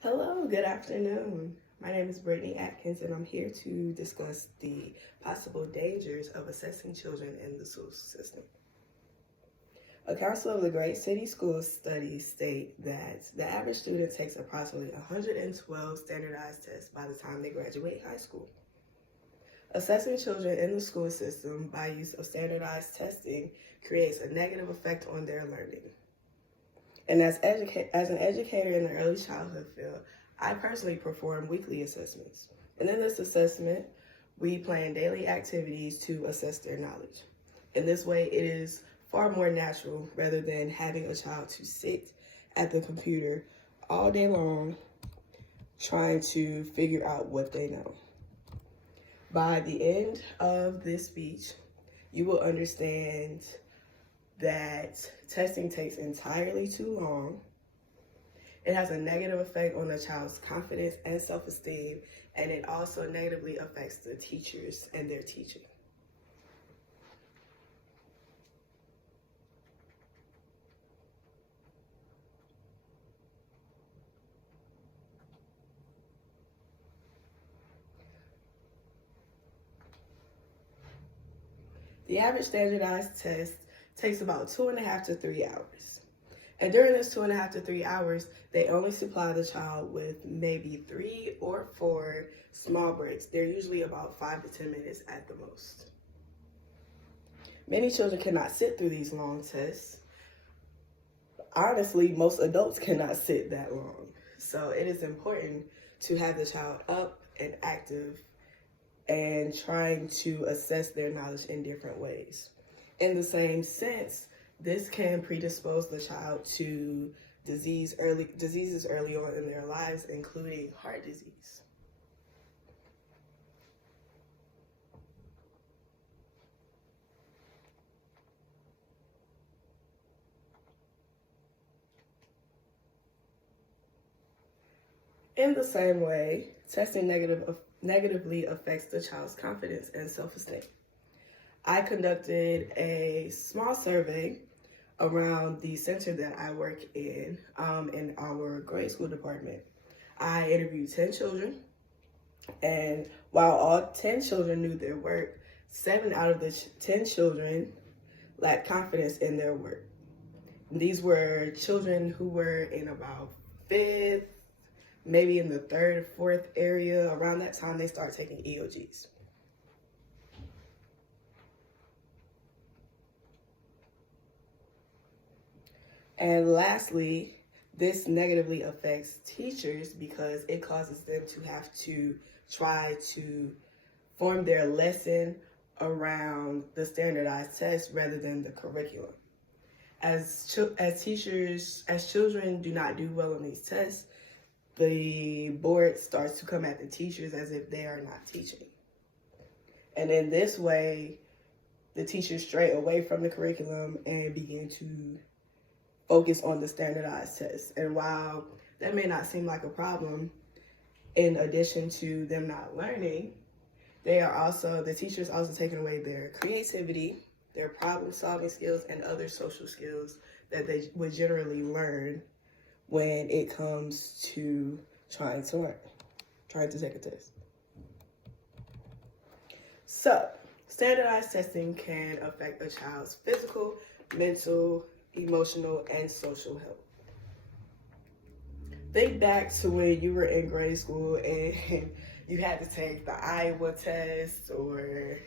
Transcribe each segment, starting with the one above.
Hello, good afternoon. My name is Brittany Atkins, and I'm here to discuss the possible dangers of assessing children in the school system. A Council of the Great City Schools studies state that the average student takes approximately 112 standardized tests by the time they graduate high school. Assessing children in the school system by use of standardized testing creates a negative effect on their learning. And as an educator in the early childhood field, I personally perform weekly assessments. And in this assessment, we plan daily activities to assess their knowledge. In this way, it is far more natural rather than having a child to sit at the computer all day long trying to figure out what they know. By the end of this speech, you will understand that testing takes entirely too long. It has a negative effect on the child's confidence and self-esteem, and it also negatively affects the teachers and their teaching. The average standardized test takes about 2.5 to 3 hours. And during this 2.5 to 3 hours, they only supply the child with maybe 3 or 4 small breaks. They're usually about 5 to 10 minutes at the most. Many children cannot sit through these long tests. Honestly, most adults cannot sit that long. So it is important to have the child up and active and trying to assess their knowledge in different ways. In the same sense, this can predispose the child to diseases early on in their lives, including heart disease. In the same way, testing negatively affects the child's confidence and self-esteem. I conducted a small survey around the center that I work in our grade school department. I interviewed 10 children, and while all 10 children knew their work, 7 out of the 10 children lacked confidence in their work. These were children who were in about 5th, maybe in the 3rd or 4th area. Around that time, they start taking EOGs. And lastly, this negatively affects teachers because it causes them to have to try to form their lesson around the standardized test rather than the curriculum. As children do not do well on these tests, the board starts to come at the teachers as if they are not teaching. And in this way, the teachers stray away from the curriculum and begin to focus on the standardized tests. And while that may not seem like a problem, in addition to them not learning, the teachers also taking away their creativity, their problem-solving skills, and other social skills that they would generally learn when it comes to trying to take a test. So, standardized testing can affect a child's physical, mental, emotional, and social health. Think back to when you were in grade school and you had to take the Iowa test or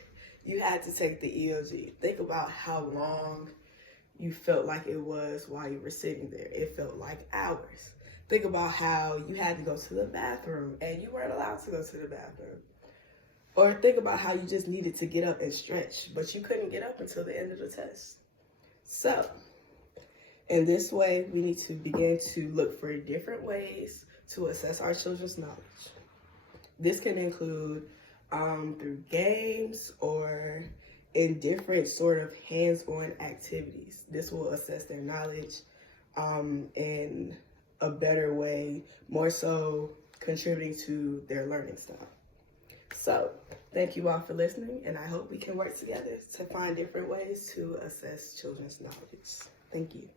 you had to take the EOG. Think about how long you felt like it was while you were sitting there. It felt like hours. Think about how you had to go to the bathroom and you weren't allowed to go to the bathroom. Or think about how you just needed to get up and stretch, but you couldn't get up until the end of the test. So, in this way, we need to begin to look for different ways to assess our children's knowledge. This can include through games or in different sort of hands-on activities. This will assess their knowledge in a better way, more so contributing to their learning style. So, thank you all for listening, and I hope we can work together to find different ways to assess children's knowledge. Thank you.